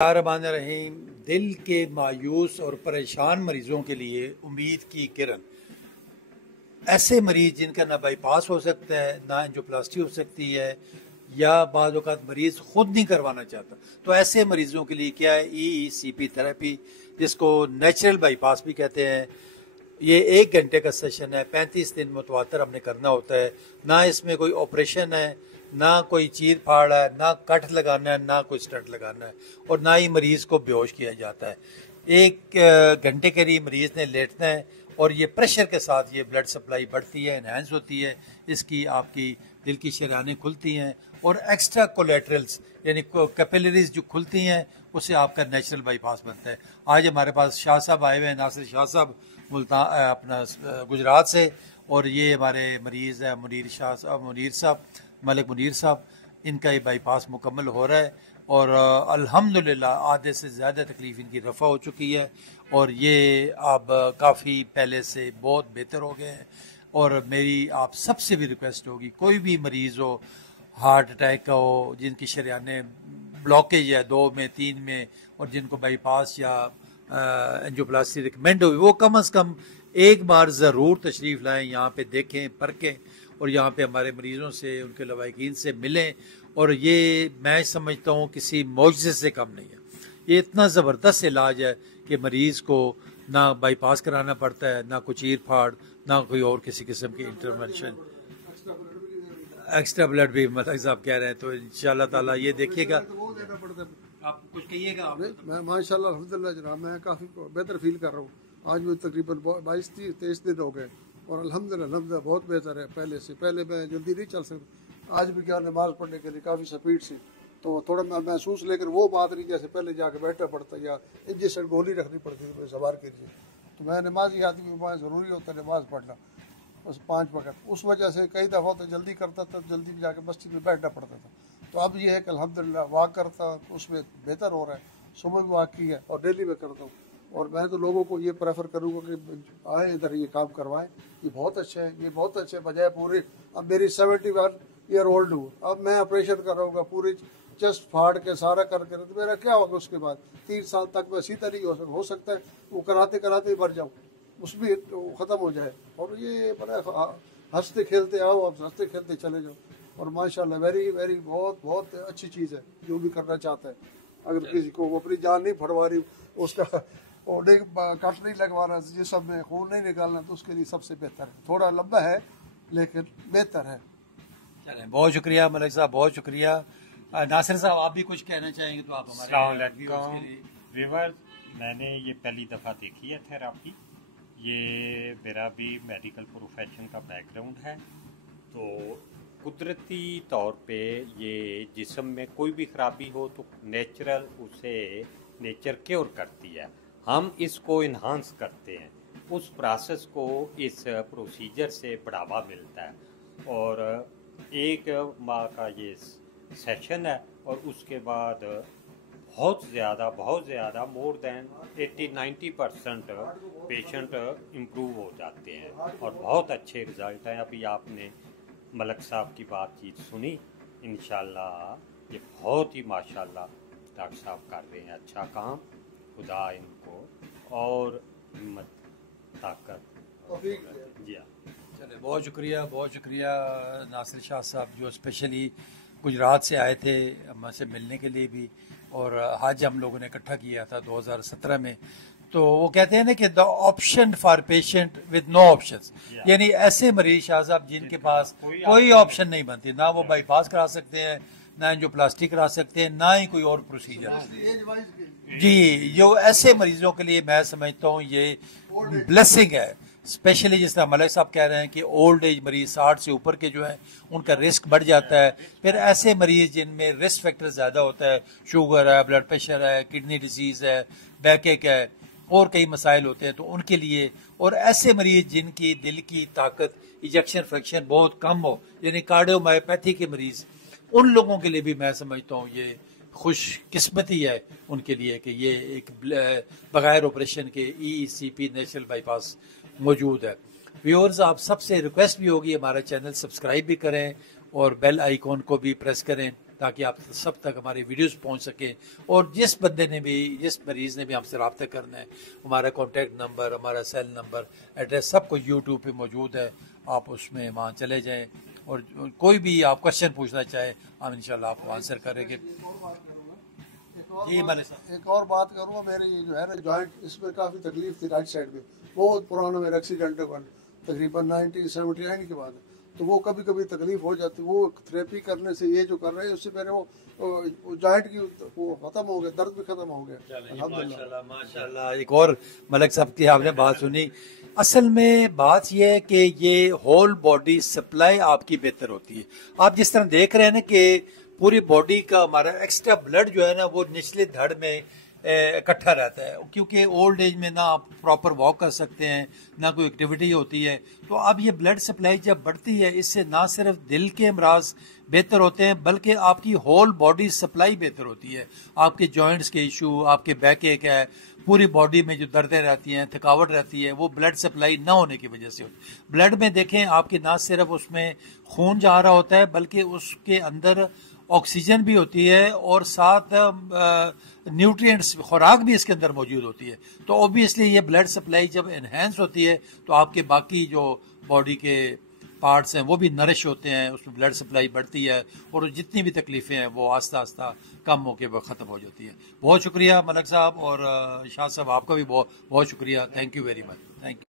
الرحمن الرحیم. دل کے مایوس اور پریشان مریضوں کے لیے امید کی کرن. ایسے مریض جن کا نہ بائی پاس ہو سکتا ہے، نہ انجیوپلاسٹی ہو سکتی ہے، یا بعض اوقات مریض خود نہیں کروانا چاہتا، تو ایسے مریضوں کے لیے کیا ہے ای سی پی تھراپی، جس کو نیچرل بائی پاس بھی کہتے ہیں. یہ 1 گھنٹے کا سیشن ہے، 35 دن متواتر ہم نے کرنا ہوتا ہے. نہ اس میں کوئی آپریشن ہے، نہ کوئی چیر پھاڑ ہے، نہ کٹ لگانا ہے، نہ کوئی سٹنٹ لگانا ہے، اور نہ ہی مریض کو بیہوش کیا جاتا ہے. 1 گھنٹے کے لیے مریض نے لیٹنا ہے، اور یہ پریشر کے ساتھ یہ بلڈ سپلائی بڑھتی ہے، انہینس ہوتی ہے، اس کی آپ کی دل کی شریانیں کھلتی ہیں، اور ایکسٹرا کولیٹرلز یعنی کیپیلریز جو کھلتی ہیں، اس سے آپ کا نیچرل بائی پاس بنتا ہے. آج ہمارے پاس شاہ صاحب آئے ہوئے ہیں، ناصر شاہ صاحب اپنا گجرات سے، اور یہ ہمارے مریض ہیں منیر صاحب ملک منیر صاحب. ان کا یہ بائی پاس مکمل ہو رہا ہے، اور الحمدللہ آدھے سے زیادہ تکلیف ان کی رفع ہو چکی ہے، اور یہ اب کافی پہلے سے بہت بہتر ہو گئے ہیں. اور میری آپ سب سے بھی ریکویسٹ ہوگی، کوئی بھی مریض ہو، ہارٹ اٹیک کا ہو، جن کی شریانیں بلاکیج ہے 2 میں 3 میں، اور جن کو بائی پاس یا انجیوپلاسٹی ریکمینڈ ہوگی، وہ کم از کم ایک بار ضرور تشریف لائیں، یہاں پہ دیکھیں پرکھیں، اور یہاں پہ ہمارے مریضوں سے، ان کے لواحقین سے ملیں. اور یہ میں سمجھتا ہوں کسی معجزے سے کم نہیں ہے. یہ اتنا زبردست علاج ہے کہ مریض کو نہ بائی پاس کرانا پڑتا ہے، نہ کوئی چیر پھاڑ، نہ کوئی اور کسی قسم کی انٹرونشن. ایکسٹرا بلڈ بھی ملک صاحب کہہ رہے ہیں، تو انشاءاللہ تعالیٰ یہ دیکھیے گا. آپ کچھ کہیے گا؟ میں ماشاء اللہ الحمدللہ جناب، میں کافی بہتر فیل کر رہا ہوں. آج مجھے تقریباً 22-23 دن ہو گئے، اور الحمدللہ بہت بہتر ہے پہلے سے. پہلے میں جلدی نہیں چل سکتا، آج بھی کیا نماز پڑھنے کے لیے کافی سپیڈ سے، تو تھوڑا میں محسوس، لیکن وہ بات نہیں جیسے پہلے جا کے بیٹھنا پڑتا یا انجیکشن گولی رکھنی پڑتی تھی مجھے سوار کے لیے. تو میں نمازی آدمی ہوں، ضروری ہوتا ہے نماز پڑھنا، بس 5 وقت. اس وجہ سے کئی دفعہ تو جلدی کرتا تھا، جلدی جا کے مسجد میں بیٹھنا پڑتا تھا. تو اب یہ ہے کہ الحمدللہ واک کرتا، اس میں بہتر ہو رہا ہے. صبح بھی واک کی ہے، اور ڈیلی میں کرتا ہوں. اور میں تو لوگوں کو یہ پریفر کروں گا کہ آئیں ادھر، یہ کام کروائیں. یہ بہت اچھا ہے، یہ بہت اچھا ہے. بجائے پوری، اب میری 71 ایئر اولڈ ہوں، اب میں آپریشن کراؤں گا پوری چیسٹ پھاڑ کے سارا کر کے، تو میرا کیا ہوگا اس کے بعد؟ 3 سال تک میں سیدھا نہیں ہو سکتا ہے وہ کراتے کراتے مر جاؤں، اس بھی ختم ہو جائے. اور یہ بڑا ہنستے کھیلتے آؤ، اب ہنستے کھیلتے چلے جاؤ. اور ماشاءاللہ ویری ویری بہت بہت اچھی چیز ہے. جو بھی کرنا چاہتا ہے، اگر کسی کو اپنی جان نہیں پھڑوا رہی، اس کا کٹ نہیں لگوانا، جسم میں خون نہیں نکالنا، تو اس کے لیے سب سے بہتر ہے. تھوڑا لمبا ہے لیکن بہتر ہے. چلیں، بہت شکریہ ملک صاحب، بہت شکریہ. ناصر صاحب، آپ بھی کچھ کہنا چاہیں گے تو آپ ہمارے. السلام علیکم ویورز. میں نے یہ پہلی دفعہ دیکھی ہے تھراپی. یہ میرا بھی میڈیکل پروفیشن کا بیک گراؤنڈ ہے، تو قدرتی طور پہ یہ جسم میں کوئی بھی خرابی ہو تو نیچرل اسے نیچر کیور کرتی ہے. ہم اس کو انہانس کرتے ہیں، اس پروسیس کو اس پروسیجر سے بڑھاوا ملتا ہے. اور 1 ماہ کا یہ سیشن ہے، اور اس کے بعد بہت زیادہ مور دین 80-90% پیشنٹ امپروو ہو جاتے ہیں، اور بہت اچھے رزلٹ ہیں. ابھی آپ نے ملک صاحب کی بات چیت سنی. انشاءاللہ یہ بہت ہی ماشاءاللہ ڈاکٹر صاحب کر رہے ہیں اچھا کام. خدا ان کو اور ہمت طاقت. جی ہاں، چلے، بہت شکریہ، بہت شکریہ ناصر شاہ صاحب، جو اسپیشلی گجرات سے آئے تھے ہم سے ملنے کے لیے بھی. اور حج ہم لوگوں نے اکٹھا کیا تھا 2017 میں. تو وہ کہتے ہیں نا کہ دا option for patient with no options, یعنی ایسے مریض شاہ صاحب جن کے پاس کوئی آپشن نہیں بنتی، نہ وہ بائی پاس کرا سکتے ہیں، نہ انجیوپلاسٹی کرا سکتے ہیں، نہ ہی کوئی اور پروسیجر. جی، جو ایسے مریضوں کے لیے میں سمجھتا ہوں یہ بلیسنگ ہے. اسپیشلی جس طرح ملک صاحب کہہ رہے ہیں کہ اولڈ ایج مریض 60 سے اوپر کے جو ہیں ان کا رسک بڑھ جاتا ہے. پھر ایسے مریض جن میں رسک فیکٹر زیادہ ہوتا ہے، شوگر ہے، بلڈ پریشر ہے، کڈنی ڈیزیز ہے، بیک ایک ہے، اور کئی مسائل ہوتے ہیں، تو ان کے لیے. اور ایسے مریض جن کی دل کی طاقت، ایجیکشن فریکشن بہت کم ہو، یعنی کارڈیو مایوپیتھی کے مریض، ان لوگوں کے لیے بھی میں سمجھتا ہوں یہ خوش قسمتی ہے ان کے لیے کہ یہ ایک بغیر آپریشن کے ای سی پی نیچرل بائی پاس موجود ہے. ویورز، آپ سب سے ریکویسٹ بھی ہوگی ہمارا چینل سبسکرائب بھی کریں، اور بیل آئیکن کو بھی پریس کریں. تاکہ آپ سب تک ہماری ویڈیوز پہنچ سکیں. اور جس مریض نے بھی ہم سے رابطہ کرنا ہے، ہمارا کانٹیکٹ نمبر، ہمارا سیل نمبر، ایڈریس سب کو یوٹیوب پہ موجود ہے. آپ اس میں وہاں چلے جائیں اور کوئی بھی آپ کوشچن پوچھنا چاہیں ہم انشاءاللہ آپ کو آنسر کریں گے. جی ملک صاحب ایک اور بات کروں گا، میرے یہ جو ہے نا جوائنٹ، اس میں کافی تکلیف تھی رائٹ سائڈ میں، بہت پرانا میرا ایکسیڈنٹ ہوا تقریباً 1979 کے بعد. تو وہ کبھی کبھی تکلیف ہو جاتی. وہ تھراپی کرنے سے یہ جو کر رہے ہیں اس سے میرے وہ جوائنٹ کی وہ ختم ہو گیا، درد بھی ختم ہو گیا الحمدللہ. ماشاءاللہ. ایک اور ملک صاحب کی آپ نے بات سنی. اصل میں بات یہ ہے کہ یہ ہول باڈی سپلائی آپ کی بہتر ہوتی ہے. آپ جس طرح دیکھ رہے ہیں نا کہ پوری باڈی کا ہمارا ایکسٹرا بلڈ جو ہے نا وہ نچلے دھڑ میں اکٹھا رہتا ہے، کیونکہ اولڈ ایج میں نہ آپ پراپر واک کر سکتے ہیں، نہ کوئی ایکٹیویٹی ہوتی ہے. تو اب یہ بلڈ سپلائی جب بڑھتی ہے، اس سے نہ صرف دل کے امراض بہتر ہوتے ہیں بلکہ آپ کی ہول باڈی سپلائی بہتر ہوتی ہے. آپ کے جوائنٹس کے ایشو، آپ کے بیک ایک ہے، پوری باڈی میں جو دردیں رہتی ہیں، تھکاوٹ رہتی ہے، وہ بلڈ سپلائی نہ ہونے کی وجہ سے ہوتی ہے. بلڈ میں دیکھیں آپ کے نہ صرف اس میں خون جا رہا ہوتا ہے بلکہ اس کے اندر آکسیجن بھی ہوتی ہے اور ساتھ نیوٹرینٹس خوراک بھی اس کے اندر موجود ہوتی ہے. تو اوبیسلی یہ بلڈ سپلائی جب انہینس ہوتی ہے تو آپ کے باقی جو باڈی کے پارٹس ہیں وہ بھی نرش ہوتے ہیں، اس میں بلڈ سپلائی بڑھتی ہے اور جتنی بھی تکلیفیں ہیں وہ آہستہ آہستہ کم ہو کے وہ ختم ہو جاتی ہے. بہت شکریہ ملک صاحب، اور شاہ صاحب آپ کا بھی بہت بہت شکریہ. Thank you very much. Thank you.